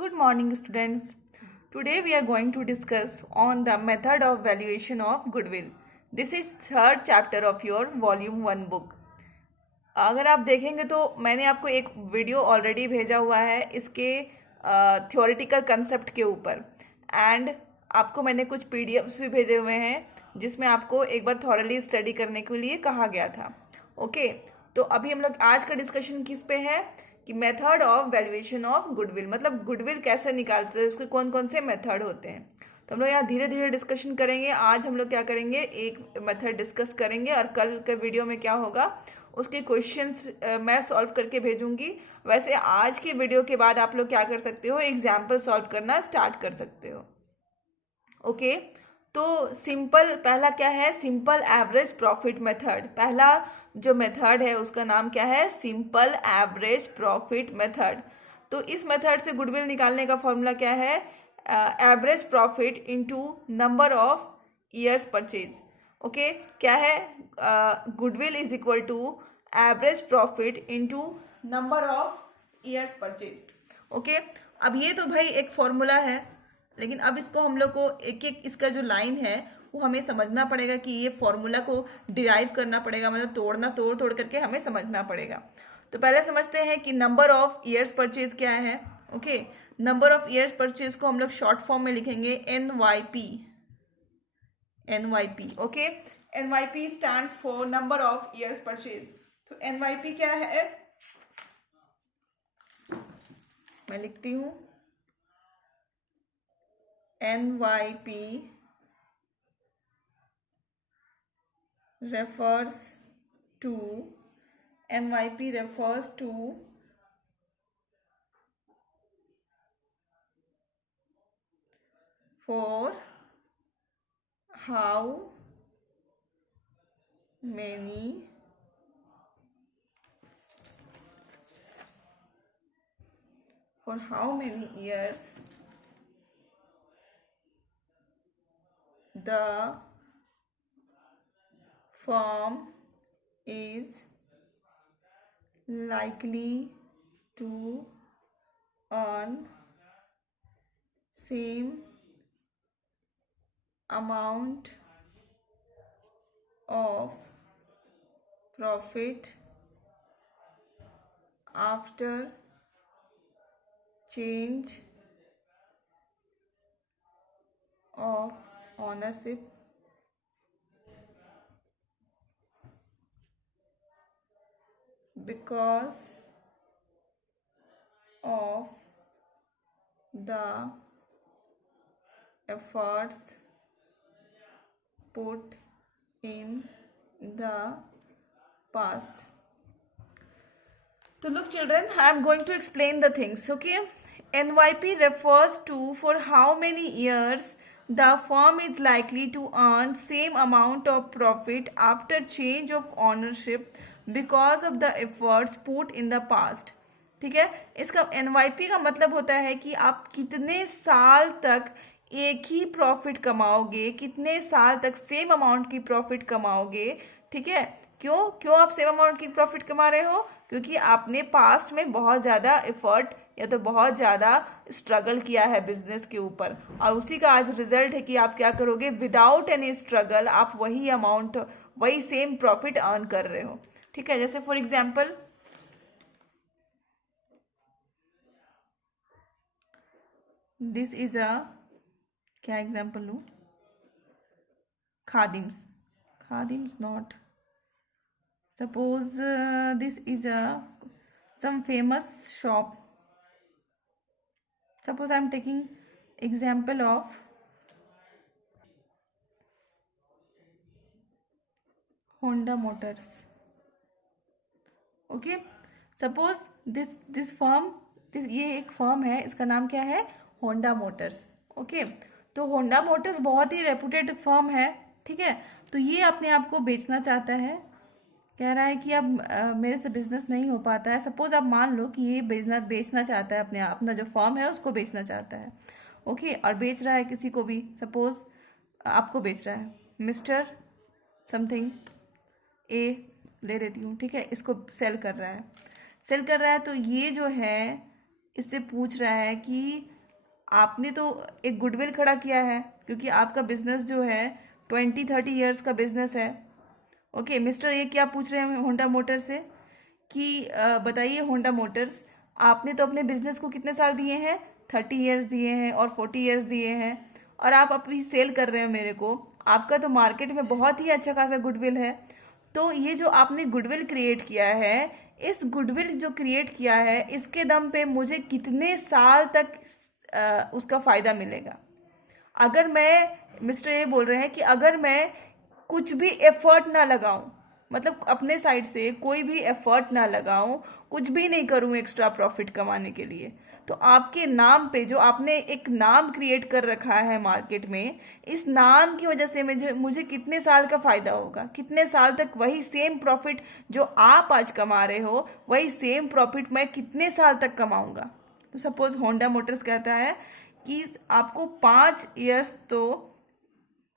Good morning, students. Today we are going to discuss on the method of valuation of goodwill. This is third chapter of your volume 1 book. अगर आप देखेंगे तो मैंने आपको एक video already भेजा हुआ है इसके थ्योरेटिकल कंसेप्ट के ऊपर एंड आपको मैंने कुछ पीडीएफ्स भी भेजे हुए हैं जिसमें आपको एक बार थॉरली स्टडी करने के लिए कहा गया था. ओके, तो अभी हम लोग आज का डिस्कशन किस पे है कि method of valuation of goodwill, मतलब गुडविल कैसे निकालते हैं, उसके कौन कौन से मेथड होते हैं. तो हम लोग यहाँ धीरे धीरे डिस्कशन करेंगे. आज हम लोग क्या करेंगे, एक मेथड डिस्कस करेंगे और कल के वीडियो में क्या होगा उसके क्वेश्चंस मैं सॉल्व करके भेजूंगी. वैसे आज की वीडियो के बाद आप लोग क्या कर सकते हो, एग्जाम्पल सॉल्व करना स्टार्ट कर सकते हो. ओके, तो सिंपल पहला क्या है, सिंपल एवरेज प्रॉफिट मेथड. पहला जो मेथड है उसका नाम क्या है, सिंपल एवरेज प्रॉफिट मेथड. तो इस मेथड से गुडविल निकालने का फॉर्मूला क्या है, average profit into number of years purchase. Okay, क्या है, goodwill is equal to average profit into number of years purchase. Okay, अब ये तो भाई एक फॉर्मूला है, लेकिन अब इसको हम लोग को एक एक इसका जो लाइन है वो हमें समझना पड़ेगा कि ये फॉर्मूला को डिराइव करना पड़ेगा, मतलब तोड़ करके हमें समझना पड़ेगा. तो पहले समझते हैं कि नंबर ऑफ ईयर्स परचेज क्या है. Okay, number of years purchase को हम लोग शॉर्ट फॉर्म में लिखेंगे NYP. Okay, NYP stands for number of years purchase. तो NYP क्या है, मैं लिखती हूँ NYP refers to for how many years the firm is likely to earn same amount of profit after change of ownership because of the efforts put in the past. So look children, I am going to explain the things. Okay, NYP refers to for how many years the firm is likely to earn same amount of profit after change of ownership because of the efforts put in the past. ठीक है, इसका NYP का मतलब होता है कि आप कितने साल तक एक ही प्रॉफिट कमाओगे, कितने साल तक सेम अमाउंट की प्रॉफिट कमाओगे. ठीक है, क्यों आप सेम अमाउंट की प्रॉफिट कमा रहे हो, क्योंकि आपने पास्ट में बहुत ज़्यादा एफर्ट या तो बहुत ज़्यादा स्ट्रगल किया है बिजनेस के ऊपर, और उसी का आज रिजल्ट है कि आप क्या करोगे, विदाउट एनी स्ट्रगल आप वही अमाउंट, वही सेम प्रॉफिट अर्न कर रहे हो. ठीक है, जैसे for example this is a, क्या एग्जाम्पल लूँ, Khadim's not, suppose this is a some famous shop. Suppose I am taking example of Honda Motors. Okay, suppose this firm, ये एक फर्म है, इसका नाम क्या है, होंडा मोटर्स. ओके, तो होंडा मोटर्स बहुत ही रेपुटेड फर्म है. ठीक है, तो ये अपने आप को बेचना चाहता है, कह रहा है कि अब मेरे से बिजनेस नहीं हो पाता है. सपोज आप मान लो कि ये बिजनेस बेचना चाहता है, अपना जो फर्म है उसको बेचना चाहता है. ओके, और बेच रहा है किसी को भी, सपोज आपको बेच रहा है, मिस्टर समथिंग ए ले लेती हूँ. ठीक है, इसको सेल कर रहा है, तो ये जो है इससे पूछ रहा है कि आपने तो एक गुडविल खड़ा किया है, क्योंकि आपका बिजनेस जो है 20-30 ईयर्स का बिजनेस है। ओके, मिस्टर ए क्या पूछ रहे हैं होंडा मोटर से कि बताइए होंडा मोटर्स, आपने तो अपने बिजनेस को कितने साल दिए हैं, 30 ईयर्स दिए हैं और 40 ईयर्स दिए हैं, और आप अभी सेल कर रहे हो मेरे को, आपका तो मार्केट में बहुत ही अच्छा खासा गुडविल है। तो ये जो आपने गुडविल क्रिएट किया है, इस गुडविल जो क्रिएट किया है, इसके दम पे मुझे कितने साल तक उसका फ़ायदा मिलेगा। अगर मैं, मिस्टर ए बोल रहे हैं कि अगर मैं कुछ भी एफर्ट ना लगाऊं, मतलब अपने साइड से कोई भी एफर्ट ना लगाऊं, कुछ भी नहीं करूं एक्स्ट्रा प्रॉफिट कमाने के लिए, तो आपके नाम पे जो आपने एक नाम क्रिएट कर रखा है मार्केट में, इस नाम की वजह से मुझे मुझे कितने साल का फायदा होगा, कितने साल तक वही सेम प्रॉफिट जो आप आज कमा रहे हो, वही सेम प्रॉफिट मैं कितने साल तक कमाऊंगा। तो सपोज होंडा मोटर्स कहता है कि आपको 5 ईयर्स तो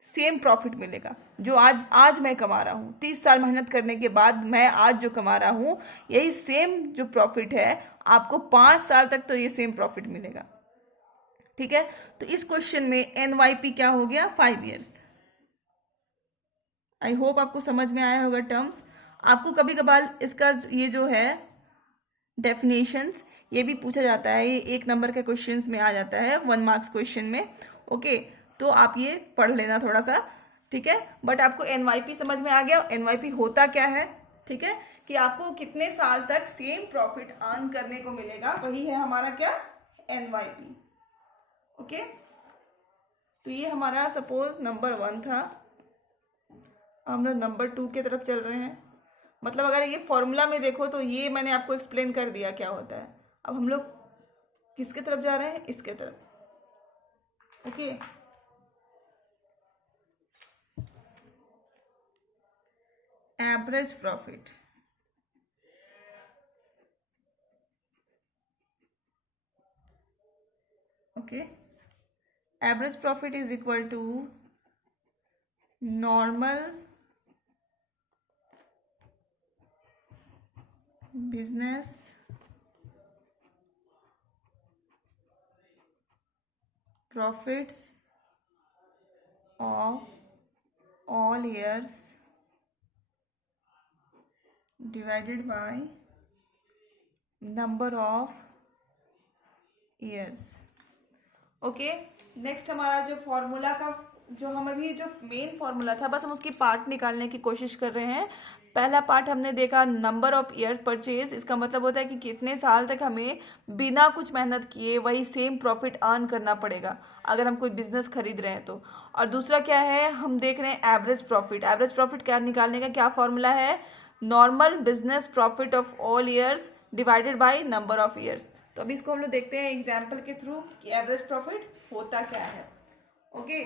सेम प्रॉफिट मिलेगा, जो आज आज मैं कमा रहा हूँ, 30 साल मेहनत करने के बाद मैं आज जो कमा रहा हूँ, यही सेम जो प्रॉफिट है आपको 5 साल तक तो ये सेम प्रॉफिट मिलेगा। ठीक है, तो इस क्वेश्चन में एनवाईपी क्या हो गया, 5 ईयर्स। आई होप आपको समझ में आया होगा टर्म्स। आपको कभी कभार इसका ये जो है डेफिनेशंस, ये भी पूछा जाता है, ये 1 नंबर के क्वेश्चंस में आ जाता है, 1 मार्क्स क्वेश्चन में। ओके, तो आप ये पढ़ लेना थोड़ा सा, ठीक है। बट आपको एनवाईपी समझ में आ गया, एनवाईपी होता क्या है, ठीक है, कि आपको कितने साल तक सेम प्रॉफिट अर्न करने को मिलेगा, वही है हमारा क्या, एनवाईपी। ओके, तो ये हमारा सपोज नंबर 1 था, हम लोग नंबर 2 की तरफ चल रहे हैं। मतलब अगर ये फॉर्मूला में देखो तो ये मैंने आपको एक्सप्लेन कर दिया क्या होता है। अब हम लोग किसके तरफ जा रहे हैं, इसके तरफ। Okay, average profit. Okay, average profit is equal to normal business profits of all years divided by number of years. Okay, next हमारा जो फॉर्मूला का, जो हम अभी जो मेन फॉर्मूला था, बस हम उसकी पार्ट निकालने की कोशिश कर रहे हैं। पहला पार्ट हमने देखा नंबर ऑफ ईयर परचेज, इसका मतलब होता है कि कितने साल तक हमें बिना कुछ मेहनत किए वही सेम प्रॉफिट अर्न करना पड़ेगा अगर हम कोई बिजनेस खरीद रहे हैं तो। और दूसरा क्या है, हम देख रहे हैं एवरेज प्रॉफिट। एवरेज प्रॉफिट क्या निकालने का क्या फॉर्मूला है, normal business profit of all years divided by number of years. तो अभी इसको हम लोग देखते हैं एग्जाम्पल के थ्रू कि एवरेज प्रॉफिट होता क्या है। ओके,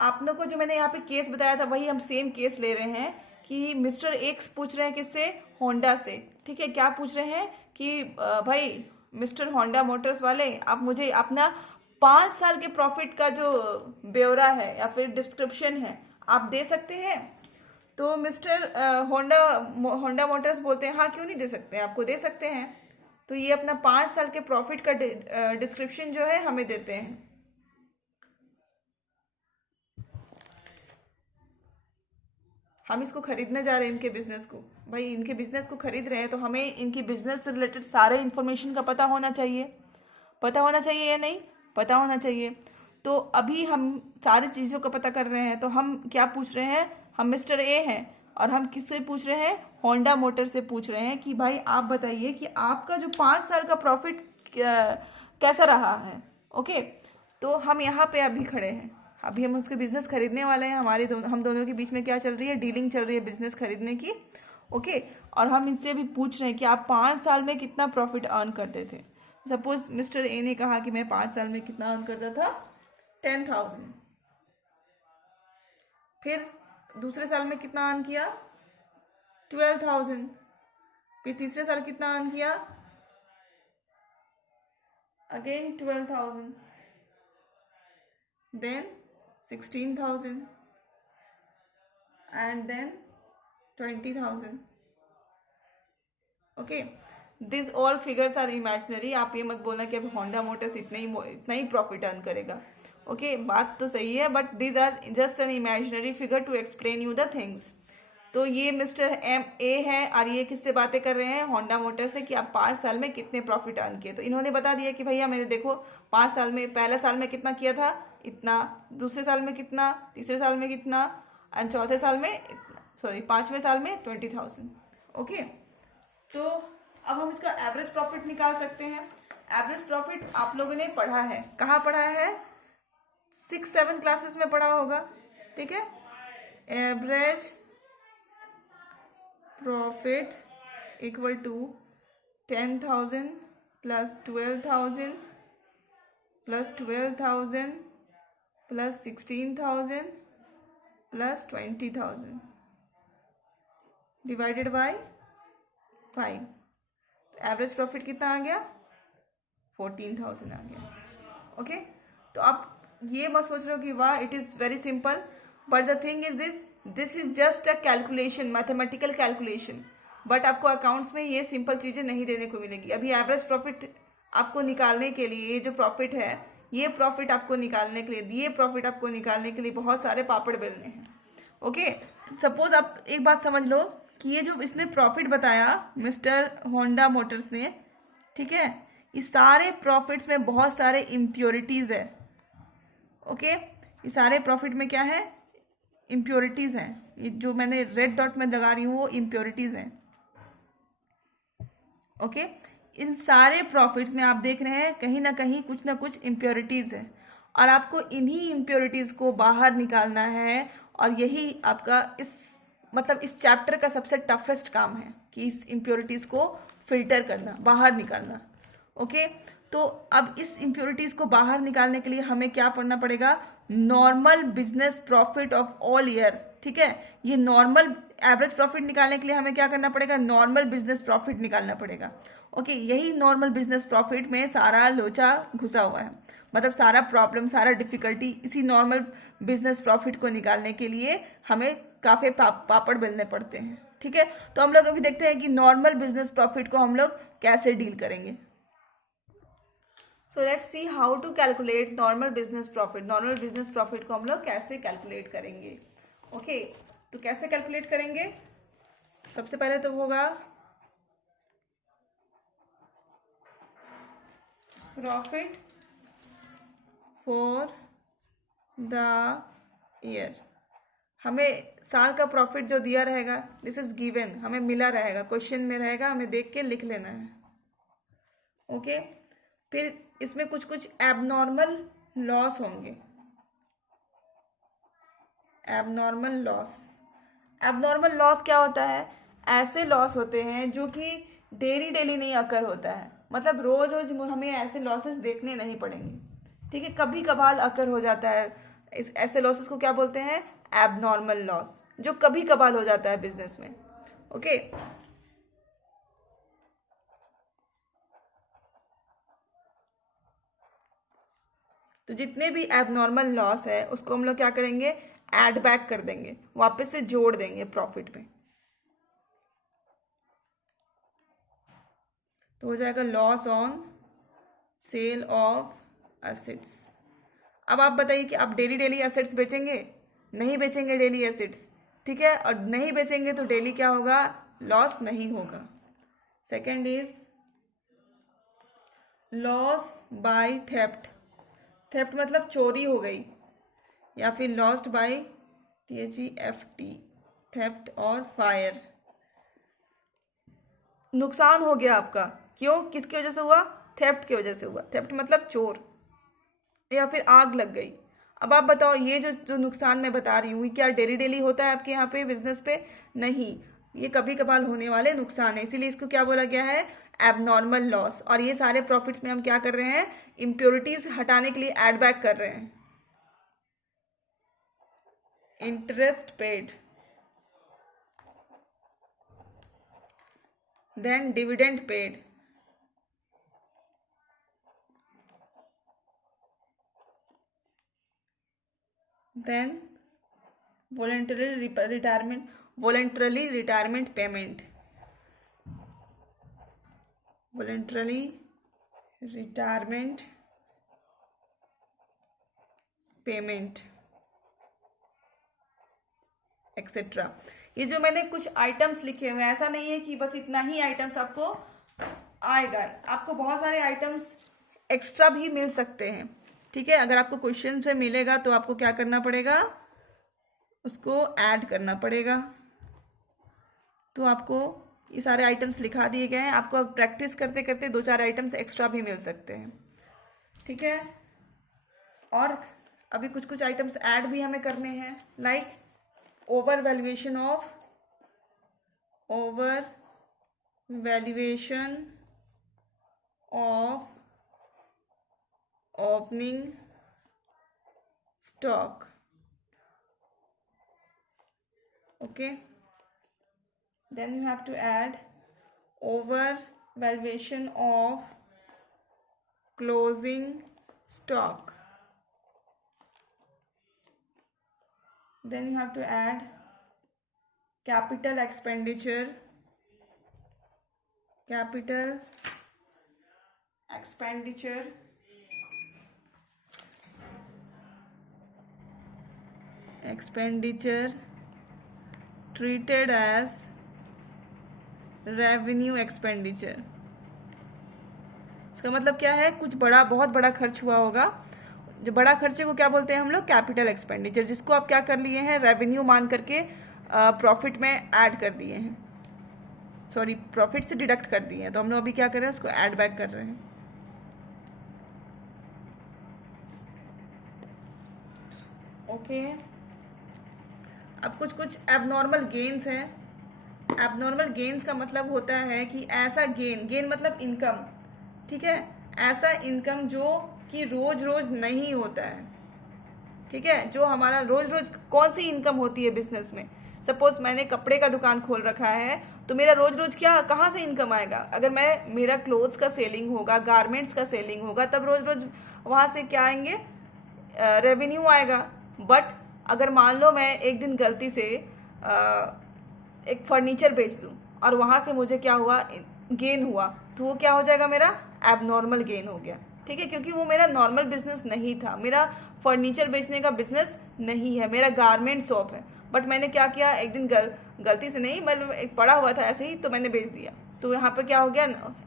आप लोग को जो मैंने यहाँ पे केस बताया था वही हम सेम केस ले रहे हैं कि मिस्टर एक्स पूछ रहे हैं किससे, होंडा से। ठीक है, क्या पूछ रहे हैं कि भाई मिस्टर होंडा मोटर्स वाले, आप मुझे अपना 5 साल के प्रॉफिट का जो ब्यौरा है या फिर डिस्क्रिप्शन है आप दे सकते हैं। तो मिस्टर होंडा होंडा मोटर्स बोलते हैं हाँ क्यों नहीं दे सकते, आपको दे सकते हैं। तो ये अपना 5 साल के प्रॉफिट का डिस्क्रिप्शन जो है हमें देते हैं। हम इसको खरीदने जा रहे हैं, इनके बिजनेस को, भाई इनके बिजनेस को खरीद रहे हैं तो हमें इनकी बिजनेस से रिलेटेड सारे इन्फॉर्मेशन का पता होना चाहिए। पता होना चाहिए या नहीं, पता होना चाहिए। तो अभी हम सारी चीज़ों का पता कर रहे हैं, तो हम क्या पूछ रहे हैं, हम मिस्टर ए हैं और हम किससे पूछ रहे हैं, होंडा मोटर से पूछ रहे हैं कि भाई आप बताइए कि आपका जो 5 साल का प्रॉफिट कैसा रहा है। ओके, तो हम यहाँ पे अभी खड़े हैं, अभी हम उसके बिजनेस खरीदने वाले हैं, हम दोनों के बीच में क्या चल रही है, डीलिंग चल रही है बिजनेस खरीदने की। ओके, और हम इनसे भी पूछ रहे हैं कि आप 5 साल में कितना प्रॉफिट अर्न करते थे। सपोज मिस्टर ए ने कहा कि मैं 5 साल में कितना अर्न करता था, 10,000। फिर दूसरे साल में कितना अर्न किया, 12,000। फिर तीसरे साल कितना अर्न किया, again 12,000, then 16,000 and then 20,000। Okay, this all figures are imaginary. आप ये मत बोलना कि अब होंडा मोटर्स इतना ही प्रॉफिट अर्न करेगा। ओके, बात तो सही है, but these are just an imaginary figure to explain you the things. तो ये मिस्टर एम ए है और ये किससे बातें कर रहे हैं? होंडा मोटर से, कि आप 5 साल में कितने प्रॉफिट अर्न किए। तो इन्होंने बता दिया कि भैया मैंने देखो 5 साल में, पहले साल में कितना किया था, इतना, दूसरे साल में कितना, तीसरे साल में कितना, एंड चौथे साल में, सॉरी 5वें साल में 20,000। ओके, तो अब हम इसका एवरेज प्रॉफिट निकाल सकते हैं। एवरेज प्रॉफिट आप लोगों ने पढ़ा है, कहाँ पढ़ा है? 6-7 क्लासेस में पढ़ा होगा, ठीक है। Average profit equal to 10,000 plus 12,000 plus 12,000 plus 16,000 plus 20,000 divided by 5। Average profit कितना आ गया? 14,000 आ गया। ओके, तो आप ये मत सोच रहे हो कि वाह it is very simple, but the thing is this is just a calculation, mathematical calculation. But आपको अकाउंट्स में ये सिंपल चीज़ें नहीं देने को मिलेगी। अभी एवरेज प्रॉफिट आपको निकालने के लिए, ये जो प्रॉफिट है, ये प्रॉफिट आपको निकालने के लिए, ये प्रॉफिट आपको निकालने के लिए बहुत सारे पापड़ बेलने हैं। ओके, तो सपोज आप एक बात समझ लो कि ये जो इसने प्रॉफिट बताया मिस्टर होंडा मोटर्स ने, ठीक है, इस सारे प्रॉफिट्स में बहुत सारे इम्प्योरिटीज़ है। ओके, ये सारे प्रॉफिट में क्या है? इम्प्योरिटीज़ हैं। ये जो मैंने रेड डॉट में लगा रही हूँ वो इम्प्योरिटीज़ हैं। ओके, इन सारे प्रॉफिट्स में आप देख रहे हैं कहीं ना कुछ इम्प्योरिटीज़ है, और आपको इन्हीं इम्प्योरिटीज़ को बाहर निकालना है। और यही आपका इस चैप्टर का सबसे टफेस्ट काम है कि इस इम्प्योरिटीज़ को फिल्टर करना, बाहर निकालना। ओके, तो अब इस इम्प्योरिटीज़ को बाहर निकालने के लिए हमें क्या पढ़ना पड़ेगा? Normal business profit of all year, ठीक है। ये नॉर्मल एवरेज प्रॉफिट निकालने के लिए हमें क्या करना पड़ेगा? नॉर्मल बिजनेस प्रॉफिट निकालना पड़ेगा। ओके, यही नॉर्मल बिजनेस प्रॉफिट में सारा लोचा घुसा हुआ है, मतलब सारा प्रॉब्लम, सारा डिफिकल्टी इसी नॉर्मल बिजनेस प्रॉफिट को निकालने के लिए हमें काफ़ी पापड़ बेलने पड़ते हैं, ठीक है। तो हम लोग अभी देखते हैं कि नॉर्मल बिजनेस प्रॉफिट को हम लोग कैसे डील करेंगे। So let's see how to calculate normal business profit. Normal business profit को हम लोग कैसे कैलकुलेट करेंगे? ओके, तो कैसे कैलकुलेट करेंगे? सबसे पहले तो होगा प्रॉफिट फॉर द ईयर। हमें साल का प्रॉफिट जो दिया रहेगा, दिस इज गिवन, हमें मिला रहेगा, क्वेश्चन में रहेगा, हमें देख के लिख लेना है। ओके, फिर इसमें कुछ एबनॉर्मल लॉस होंगे। एबनॉर्मल लॉस, एबनॉर्मल लॉस क्या होता है? ऐसे लॉस होते हैं जो कि डेली नहीं अकर होता है, मतलब रोज रोज हमें ऐसे लॉसेस देखने नहीं पड़ेंगे, ठीक है, कभी कभार अकर हो जाता है। इस ऐसे लॉसेस को क्या बोलते हैं? एबनॉर्मल लॉस, जो कभी कभार हो जाता है बिजनेस में। ओके, तो जितने भी एबनॉर्मल लॉस है उसको हम लोग क्या करेंगे? ऐड बैक कर देंगे, वापस से जोड़ देंगे प्रॉफिट में। तो हो जाएगा loss on sale of assets. अब आप बताइए कि आप डेली एसेट्स बेचेंगे? नहीं बेचेंगे डेली एसेट्स, ठीक है, और नहीं बेचेंगे तो डेली क्या होगा? लॉस नहीं होगा। Second is loss by theft. Theft मतलब चोरी हो गई, या फिर लॉस्ट बाय THEFT, थेफ्ट और फायर। नुकसान हो गया आपका, क्यों, किसकी वजह से हुआ? थेफ्ट की वजह से हुआ। थेफ्ट मतलब चोर, या फिर आग लग गई। अब आप बताओ, ये जो नुकसान मैं बता रही हूँ क्या डेली होता है आपके यहाँ पे बिजनेस पे? नहीं, ये कभी कभार होने वाले नुकसान है, इसीलिए इसको क्या बोला गया है? Abnormal loss. और ये सारे प्रॉफिट्स में हम क्या कर रहे हैं? इम्प्योरिटीज हटाने के लिए ऐड बैक कर रहे हैं। Interest paid, then dividend paid, then voluntarily retirement payment। Voluntarily retirement payment etcetera. ये जो मैंने कुछ आइटम्स लिखे हुए हैं, ऐसा नहीं है कि बस इतना ही आइटम्स आपको आएगा, आपको बहुत सारे आइटम्स एक्स्ट्रा भी मिल सकते हैं। ठीक है, अगर आपको क्वेश्चन से मिलेगा तो आपको क्या करना पड़ेगा, उसको ऐड करना पड़ेगा। तो आपको ये सारे आइटम्स लिखा दिए गए हैं, आपको प्रैक्टिस करते करते 2-4 आइटम्स एक्स्ट्रा भी मिल सकते हैं। ठीक है, और अभी कुछ कुछ आइटम्स ऐड भी हमें करने हैं, like over valuation of opening stock. okay, then you have to add over valuation of closing stock, then you have to add capital expenditure treated as revenue expenditure। इसका मतलब क्या है, कुछ बड़ा, बहुत बड़ा खर्च हुआ होगा, जो बड़ा खर्चे को क्या बोलते हैं हम लोग, कैपिटल एक्सपेंडिचर, जिसको आप क्या कर लिए हैं, रेवेन्यू मान करके प्रॉफिट में ऐड कर दिए हैं, सॉरी प्रॉफिट से डिडक्ट कर दिए हैं, तो हम लोग अभी क्या कर रहे हैं, उसको ऐड बैक कर रहे हैं। ओके, अब कुछ कुछ एबनॉर्मल गेन्स हैं। एबनॉर्मल गेन्स का मतलब होता है कि ऐसा गेन मतलब इनकम, ठीक है, ऐसा इनकम जो कि रोज रोज नहीं होता है। ठीक है, जो हमारा रोज रोज, कौन सी इनकम होती है बिजनेस में, सपोज मैंने कपड़े का दुकान खोल रखा है, तो मेरा रोज रोज क्या, कहाँ से इनकम आएगा, अगर मेरा क्लोथ्स का सेलिंग होगा, गारमेंट्स का सेलिंग होगा, तब रोज रोज वहाँ से क्या आएंगे, रेवेन्यू आएगा। बट अगर मान लो मैं एक दिन गलती से एक फर्नीचर बेच दूँ और वहाँ से मुझे क्या हुआ, गेन हुआ, तो वो क्या हो जाएगा, मेरा एबनॉर्मल गेन हो गया। ठीक है, क्योंकि वो मेरा नॉर्मल बिजनेस नहीं था, मेरा फर्नीचर बेचने का बिजनेस नहीं है, मेरा गारमेंट शॉप है, बट मैंने क्या किया, एक दिन गलती से नहीं, मतलब एक पड़ा हुआ था ऐसे ही, तो मैंने बेच दिया, तो यहाँ पर क्या हो गया,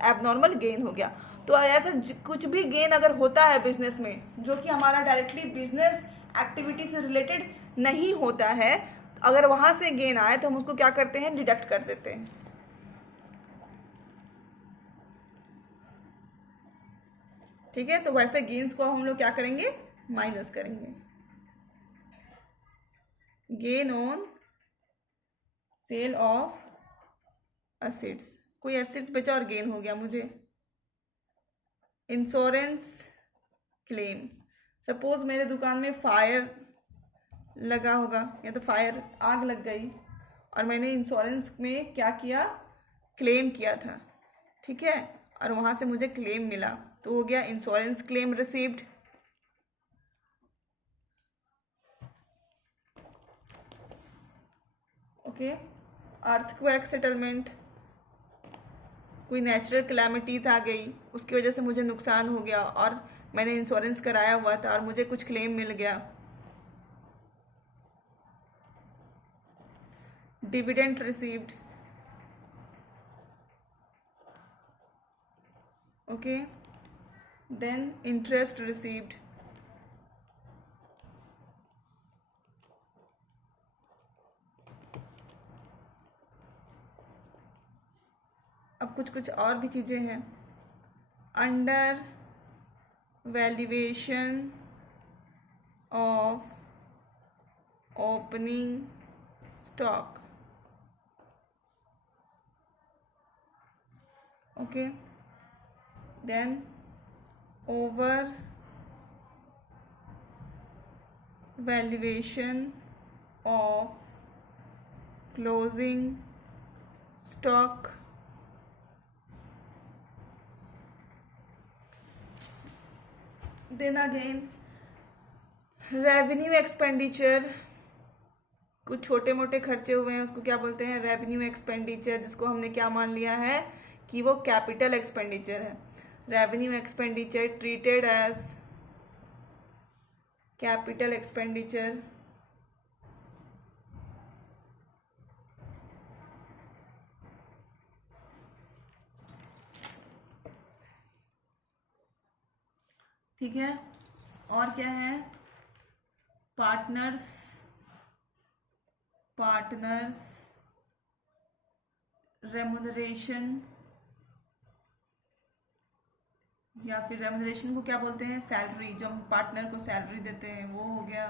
एबनॉर्मल गेन हो गया। तो ऐसा कुछ भी गेन अगर होता है बिजनेस में जो कि हमारा डायरेक्टली बिजनेस एक्टिविटी से रिलेटेड नहीं होता है, अगर वहां से गेन आए तो हम उसको क्या करते हैं, डिडक्ट कर देते हैं। ठीक है, तो वैसे गेन्स को हम लोग क्या करेंगे, माइनस करेंगे। Gain on sale of assets, कोई एसेट्स बेचा और गेन हो गया मुझे। इंश्योरेंस क्लेम, सपोज मेरे दुकान में फायर लगा होगा, या तो फायर, आग लग गई और मैंने इंश्योरेंस में क्या किया, क्लेम किया था। ठीक है, और वहाँ से मुझे क्लेम मिला, तो हो गया insurance claim received. Okay, earthquake settlement, कोई नेचुरल कैलामिटीज आ गई, उसकी वजह से मुझे नुकसान हो गया और मैंने इंश्योरेंस कराया हुआ था और मुझे कुछ क्लेम मिल गया। Dividend received. Okay, then interest received. अब कुछ कुछ और भी चीज़ें हैं, under valuation of opening stock. Okay, then over valuation of closing stock. Then again revenue expenditure, कुछ छोटे मोटे खर्चे हुए हैं उसको क्या बोलते हैं, रेवेन्यू एक्सपेंडिचर, जिसको हमने क्या मान लिया है कि वो कैपिटल एक्सपेंडिचर है। Revenue expenditure treated as capital expenditure ठीक है। और क्या है, पार्टनर्स रेमुनरेशन, या फिर रेमुनरेशन को क्या बोलते हैं, सैलरी, जो हम पार्टनर को सैलरी देते हैं वो हो गया।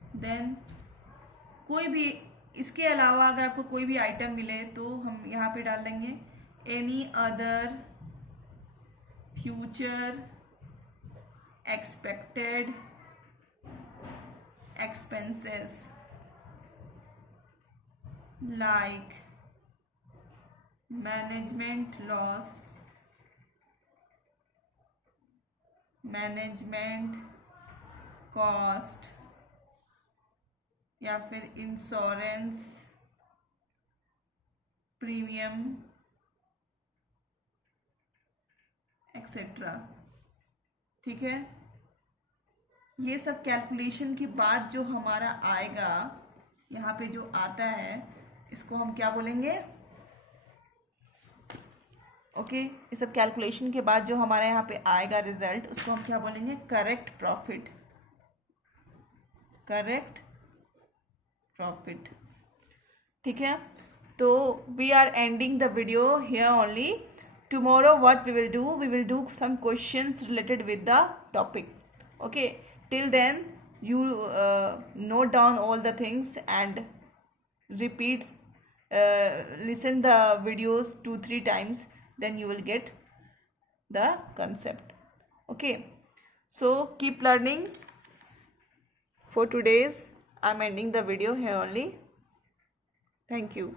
देन कोई भी इसके अलावा अगर आपको कोई भी आइटम मिले तो हम यहाँ पे डाल देंगे any other future expected expenses like management loss, management cost, या फिर इंश्योरेंस प्रीमियम एक्सेट्रा। ठीक है, ये सब कैलकुलेशन के बाद जो हमारा आएगा, यहाँ पे जो आता है इसको हम क्या बोलेंगे, ओके, ये सब कैलकुलेशन के बाद जो हमारे यहाँ पे आएगा रिजल्ट, उसको हम क्या बोलेंगे, करेक्ट प्रॉफिट। Correct profit. ठीक है, तो we are ending the video here only. Tomorrow what we will do some questions related with the topic. Okay, till then you note down all the things and repeat, listen the videos 2-3 times, then you will get the concept. Okay, so keep learning. For today's I'm ending the video here only. Thank you.